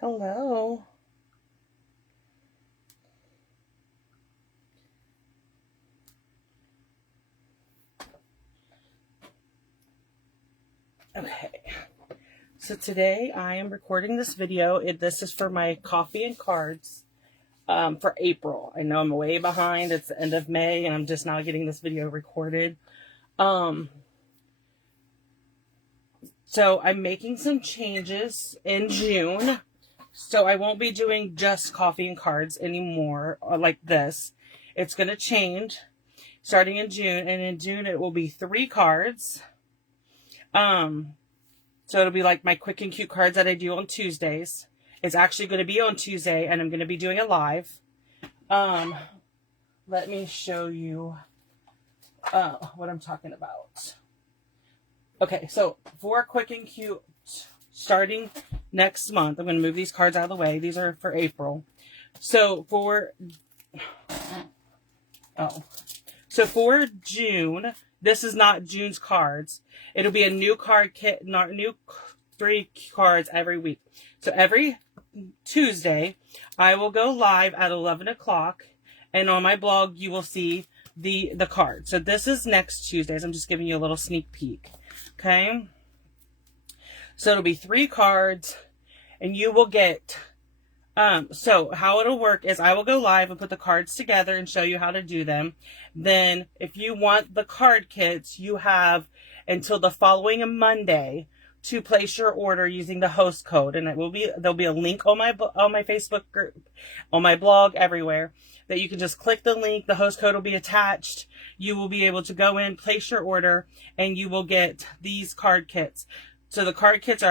Hello. Okay. So today I am recording this video. This is for my coffee and cards for April. I know I'm way behind. It's the end of May and I'm just now getting this video recorded. So I'm making some changes in June. So I won't be doing just coffee and cards anymore like this. It's going to change starting in June. And in June it will be 3 cards. So it'll be like my quick and cute cards that I do on Tuesdays. It's actually going to be on Tuesday and I'm going to be doing it live. Let me show you what I'm talking about. Okay, so for quick and cute, starting next month, I'm going to move these cards out of the way. These are for April. So for June, this is not June's cards. It'll be a new card kit, not new 3 cards every week. So every Tuesday, I will go live at 11 o'clock, and on my blog, you will see the card. So this is next Tuesdays. I'm just giving you a little sneak peek. Okay. So it'll be 3 cards, and you will get, so how it'll work is I will go live and put the cards together and show you how to do them. Then if you want the card kits, you have until the following Monday to place your order using the host code. And there'll be a link on my Facebook group, on my blog, everywhere, that you can just click the link. The host code will be attached. You will be able to go in, place your order, and you will get these card kits. So the card kits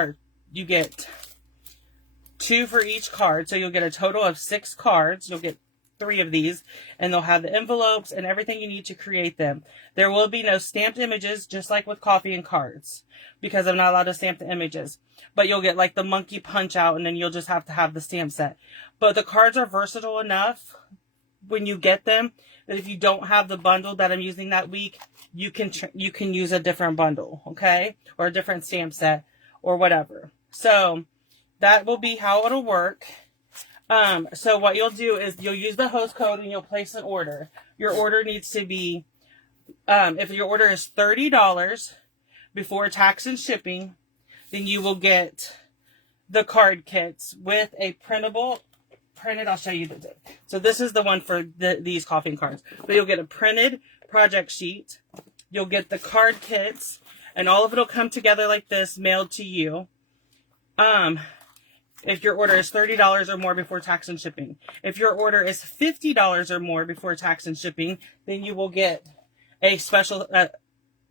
you get 2 for each card. So you'll get a total of 6 cards. You'll get 3 of these, and they'll have the envelopes and everything you need to create them. There will be no stamped images, just like with coffee and cards, because I'm not allowed to stamp the images. But you'll get like the monkey punch out, and then you'll just have to have the stamp set. But the cards are versatile enough when you get them that if you don't have the bundle that I'm using that week, you can use a different bundle, okay? Or a different stamp set or whatever. So that will be how it'll work. So what you'll do is you'll use the host code and you'll place an order. Your order needs to be, if your order is $30 before tax and shipping, then you will get the card kits with a printed, I'll show you so this is the one for these coffee and cards, but you'll get a printed project sheet. You'll get the card kits, and all of it will come together like this, mailed to you. If your order is $30 or more before tax and shipping. If your order is $50 or more before tax and shipping, then you will get a special,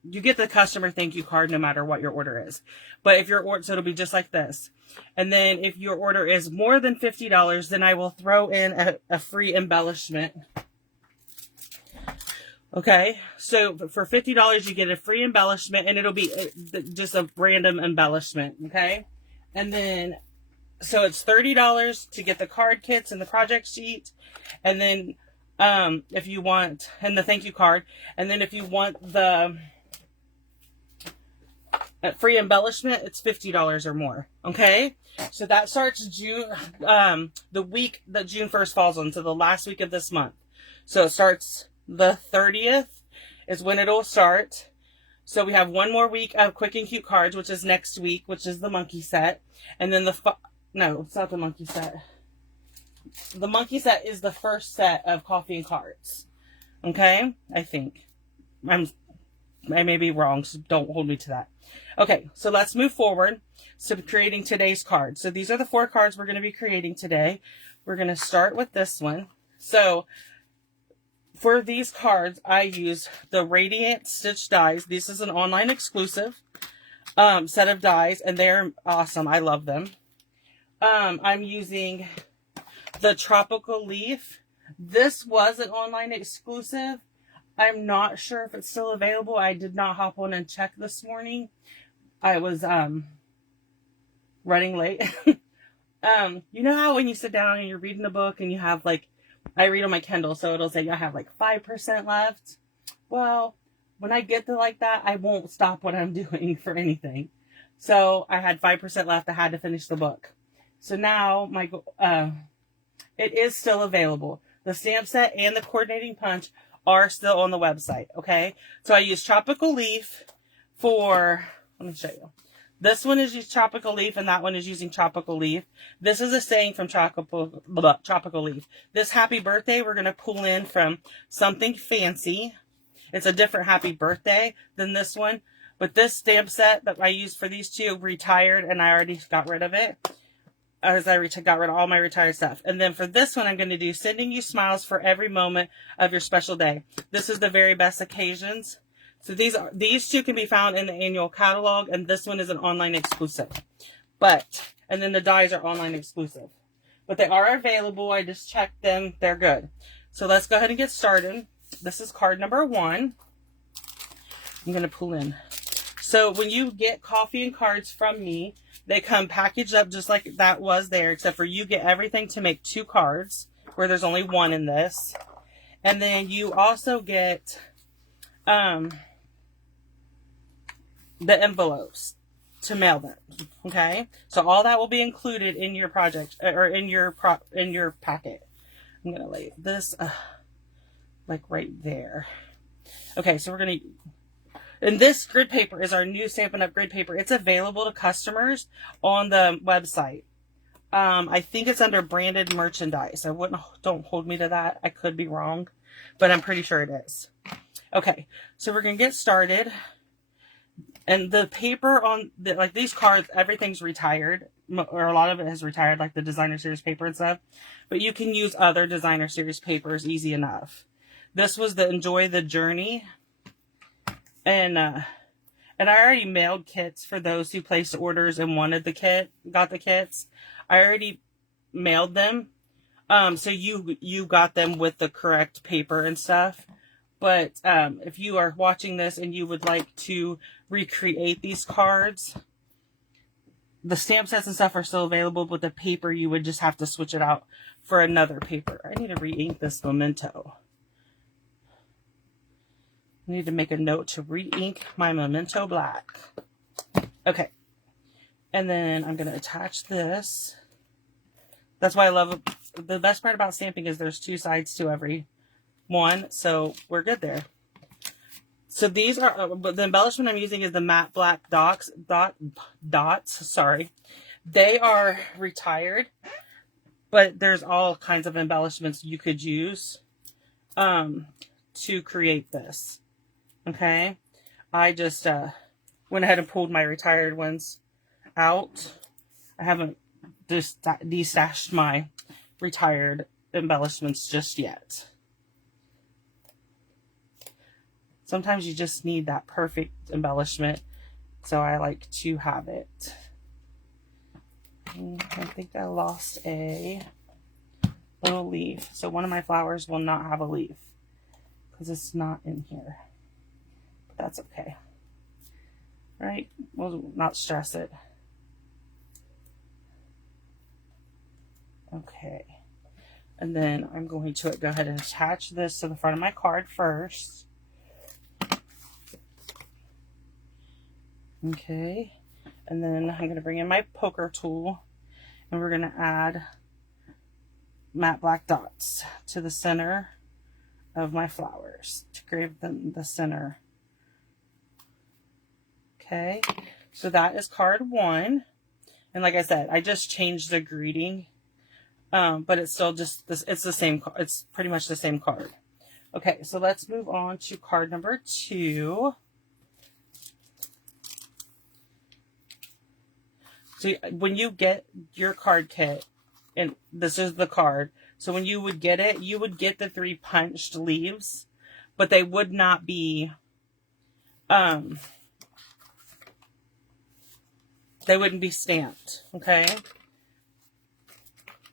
you get the customer thank you card no matter what your order is. But if your order, so it'll be just like this. And then if your order is more than $50, then I will throw in a free embellishment. Okay, so for $50, you get a free embellishment, and it'll be just a random embellishment, okay? And then, so it's $30 to get the card kits and the project sheet, and then if you want, and the thank you card, and then if you want the free embellishment, it's $50 or more, okay? So that starts June, the week that June 1st falls on, so the last week of this month. So it starts the 30th is when it'll start. So we have one more week of quick and cute cards, which is next week, which is the monkey set. And then no, it's not the monkey set. The monkey set is the first set of coffee and cards. Okay? I think. I may be wrong, so don't hold me to that. Okay, so let's move forward to creating today's cards. So these are the 4 cards we're going to be creating today. We're going to start with this one. So for these cards, I use the Radiant Stitch dies. This is an online exclusive set of dies, and they're awesome. I love them. I'm using the Tropical Leaf. This was an online exclusive. I'm not sure if it's still available. I did not hop on and check this morning. I was running late. You know how when you sit down and you're reading a book and you have like, I read on my Kindle, so it'll say I have like 5% left. Well, when I get to like that, I won't stop what I'm doing for anything. So I had 5% left. I had to finish the book. So now it is still available. The stamp set and the coordinating punch are still on the website, okay? So I use Tropical Leaf for, let me show you. This one is using Tropical Leaf, and that one is using Tropical Leaf. This is a saying from Tropical Leaf. This happy birthday, we're going to pull in from Something Fancy. It's a different happy birthday than this one. But this stamp set that I used for these two retired, and I already got rid of it. As I got rid of all my retired stuff. And then for this one, I'm going to do Sending You Smiles for Every Moment of Your Special Day. This is the Very Best Occasions. So these two can be found in the annual catalog, and this one is an online exclusive. And then the dies are online exclusive. But they are available. I just checked them. They're good. So let's go ahead and get started. This is card number 1. I'm going to pull in. So when you get coffee and cards from me, they come packaged up just like that was there, except for you get everything to make 2 cards, where there's only 1 in this. And then you also get the envelopes to mail them. Okay? So all that will be included in your project, or in your packet. I'm going to lay this like right there. Okay, so we're going to... And this grid paper is our new Stampin' Up! Grid paper. It's available to customers on the website. I think it's under branded merchandise. Don't hold me to that. I could be wrong, but I'm pretty sure it is. Okay, so we're going to get started. And the paper on, like these cards, everything's retired. Or a lot of it has retired, like the designer series paper and stuff. But you can use other designer series papers easy enough. This was the Enjoy the Journey. And I already mailed kits for those who placed orders and got the kits. I already mailed them. So you got them with the correct paper and stuff. But if you are watching this and you would like to recreate these cards, the stamp sets and stuff are still available, but the paper, you would just have to switch it out for another paper. I need to re-ink this memento. I need to make a note to re-ink my memento black. Okay. And then I'm going to attach this. That's why I love it. The best part about stamping is there's 2 sides to every one. So we're good there. So these are, the embellishment I'm using is the matte black dots. Sorry. They are retired, but there's all kinds of embellishments you could use to create this. Okay, I just went ahead and pulled my retired ones out. I haven't just destashed my retired embellishments just yet. Sometimes you just need that perfect embellishment, so I like to have it. I think I lost a little leaf, so one of my flowers will not have a leaf because it's not in here. That's okay. Right? We'll not stress it. Okay. And then I'm going to go ahead and attach this to the front of my card first. Okay. And then I'm going to bring in my poker tool, and we're going to add matte black dots to the center of my flowers to create the center. Okay, so that is card 1. And like I said, I just changed the greeting, but it's still just this. It's the same. It's pretty much the same card. Okay, so let's move on to card number 2. So when you get your card kit, and this is the card. So when you would get it, you would get the 3 punched leaves, but they would not be, they wouldn't be stamped, okay?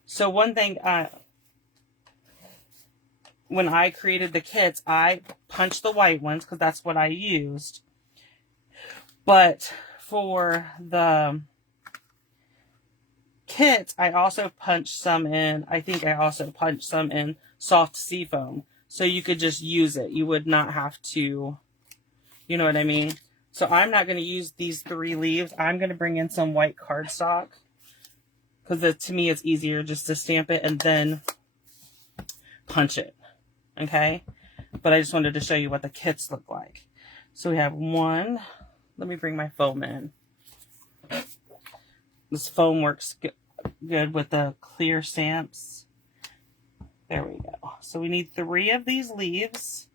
So one thing, when I created the kits, I punched the white ones because that's what I used. But for the kits, I also punched some in, I think I also punched some in soft seafoam. So you could just use it. You would not have to, you know what I mean? So I'm not going to use these 3 leaves. I'm going to bring in some white cardstock. because to me it's easier just to stamp it and then punch it. Okay, but I just wanted to show you what the kits look like. So we have one. Let me bring my foam in. This foam works good with the clear stamps. There we go. So we need 3 of these leaves.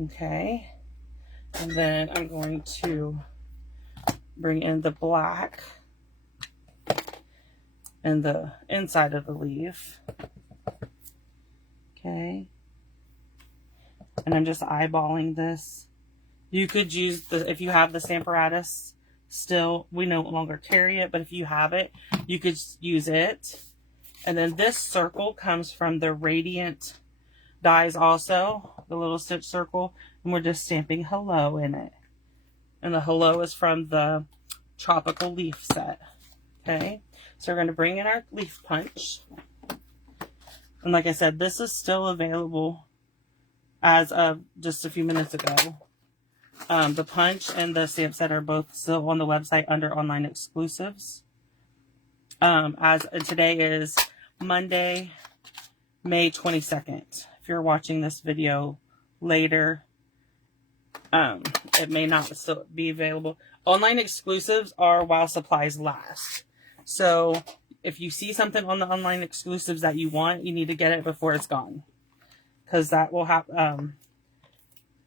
Okay, and then I'm going to bring in the black and the inside of the leaf. Okay, and I'm just eyeballing this. You could use if you have the Stamparatus still, we no longer carry it, but if you have it, you could use it. And then this circle comes from the Radiant dies also, the little stitch circle, and we're just stamping hello in it. And the hello is from the tropical leaf set. Okay, so we're going to bring in our leaf punch. And like I said, this is still available as of just a few minutes ago. The punch and the stamp set are both still on the website under online exclusives. And today is Monday, May 22nd. If you're watching this video later, it may not still be available. Online exclusives are while supplies last. So if you see something on the online exclusives that you want, you need to get it before it's gone. Because that will happen.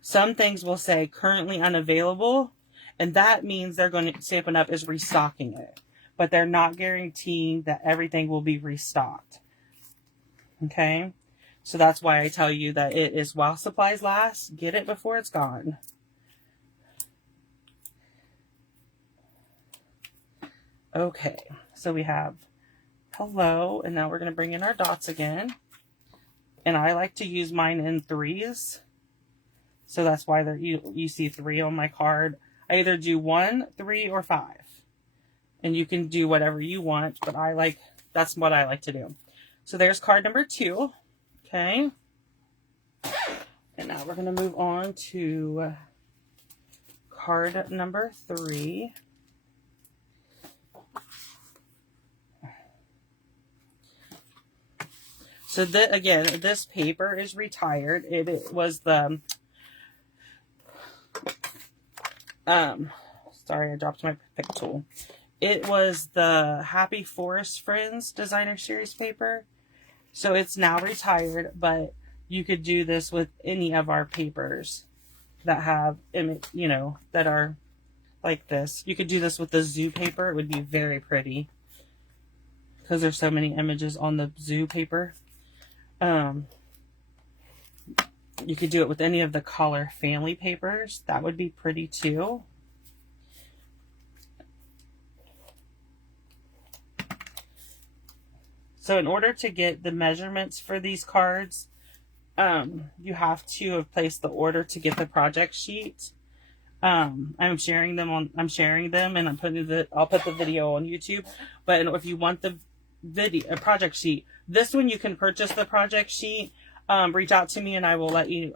Some things will say currently unavailable, and that means they're going to, Stampin' Up! Is restocking it. But they're not guaranteeing that everything will be restocked. Okay? So that's why I tell you that it is while supplies last. Get it before it's gone. Okay, so we have hello, and now we're going to bring in our dots again. And I like to use mine in 3s. So that's why you see 3 on my card. I either do 1, 3, or 5. And you can do whatever you want, but that's what I like to do. So there's card number 2. Okay. And now we're going to move on to card number 3. So again, this paper is retired. It was the, sorry, I dropped my pick tool. It was the Happy Forest Friends Designer Series paper. So it's now retired, but you could do this with any of our papers that have, that are like this. You could do this with the zoo paper. It would be very pretty because there's so many images on the zoo paper. You could do it with any of the Color family papers. That would be pretty too. So in order to get the measurements for these cards, you have to have placed the order to get the project sheet. I'm sharing them and I'm I'll put the video on YouTube. But if you want the project sheet, this one you can purchase the project sheet. Reach out to me and I will let you,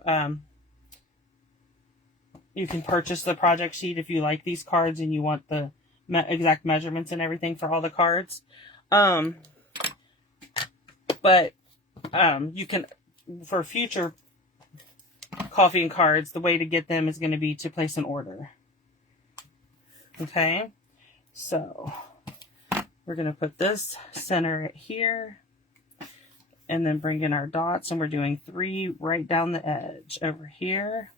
you can purchase the project sheet if you like these cards and you want the exact measurements and everything for all the cards. But you can, for future coffee and cards, the way to get them is going to be to place an order. Okay, so we're going to put this center it here and then bring in our dots, and we're doing 3 right down the edge over here.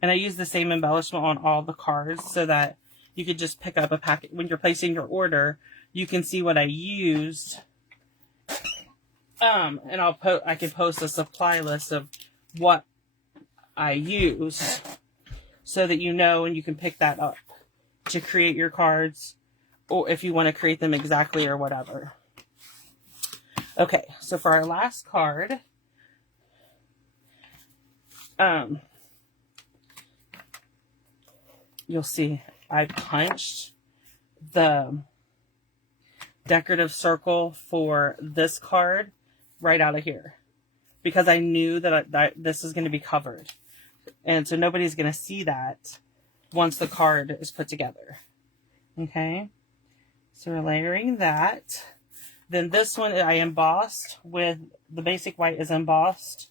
And I use the same embellishment on all the cards so that you could just pick up a packet when you're placing your order. You can see what I used. And I can post a supply list of what I use so that you know and you can pick that up to create your cards, or if you want to create them exactly or whatever. Okay, so for our last card, you'll see I punched the decorative circle for this card right out of here because I knew that this is going to be covered, and so nobody's going to see that once the card is put together. Okay, so we're layering that. Then this one I embossed with, the basic white is embossed.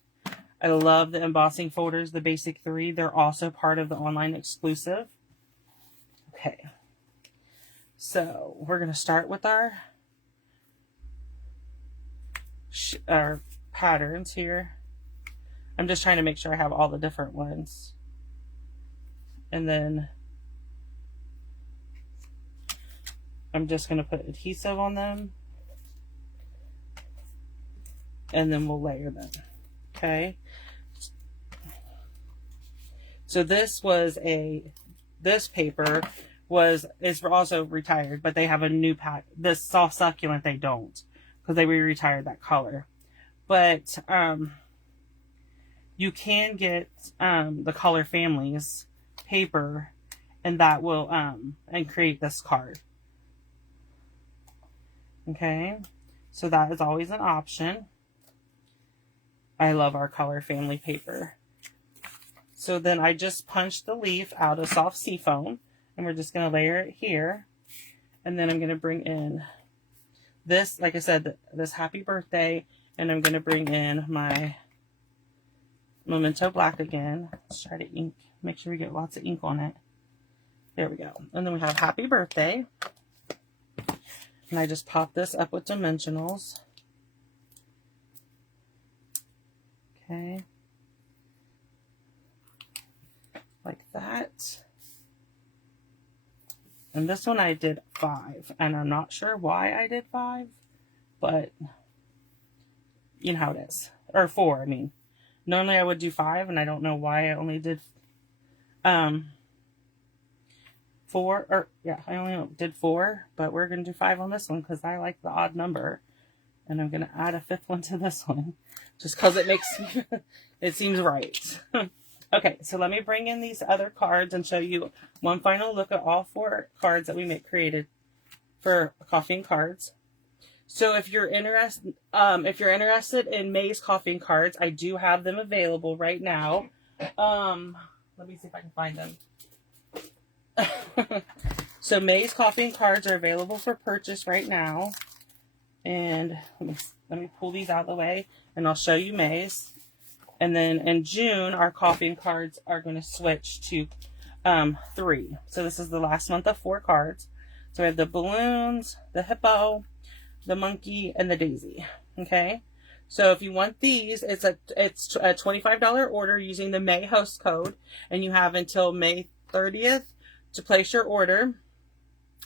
I love the embossing folders, the basic 3. They're also part of the online exclusive. Okay, so we're going to start with our patterns here. I'm just trying to make sure I have all the different ones. And then I'm just going to put adhesive on them. And then we'll layer them. Okay. So this paper is also retired, but they have a new pack. This soft succulent they don't, because they retired that color. But you can get the color families paper, and that will and create this card. Okay, so that is always an option. I love our color family paper. So then I just punched the leaf out of soft seafoam, and we're just going to layer it here. And then I'm going to bring in this, like I said, this happy birthday, and I'm going to bring in my Memento Black again. Let's try to ink, make sure we get lots of ink on it. There we go. And then we have happy birthday. And I just pop this up with dimensionals. Okay. Like that. And this one I did 5. And I'm not sure why I did 5. But you know how it is. Or 4, I mean. Normally I would do 5, and I don't know why I only did 4. Or yeah, I only did 4, but we're going to do 5 on this one because I like the odd number. And I'm going to add a 5th one to this one just because it makes it seems right. Okay, so let me bring in these other cards and show you one final look at all 4 cards that we created for Coffee and Cards. So if you're interested in May's Coffee and Cards, I do have them available right now. Let me see if I can find them. So May's Coffee and Cards are available for purchase right now. And let me pull these out of the way, and I'll show you May's. And then in June, our Coffee and Cards are going to switch to 3. So this is the last month of 4 cards. So we have the balloons, the hippo, the monkey, and the daisy. Okay. So if you want these, it's a $25 order using the May host code, and you have until May 30th to place your order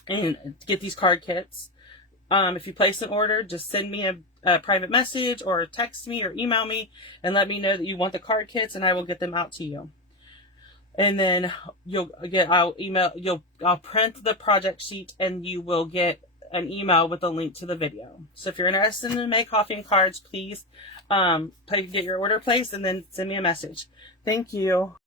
and get these card kits. If you place an order, just send me a private message or text me or email me and let me know that you want the card kits, and I will get them out to you. And then I'll print the project sheet, and you will get an email with a link to the video. So if you're interested in May Coffee and Cards, please get your order placed and then send me a message. Thank you.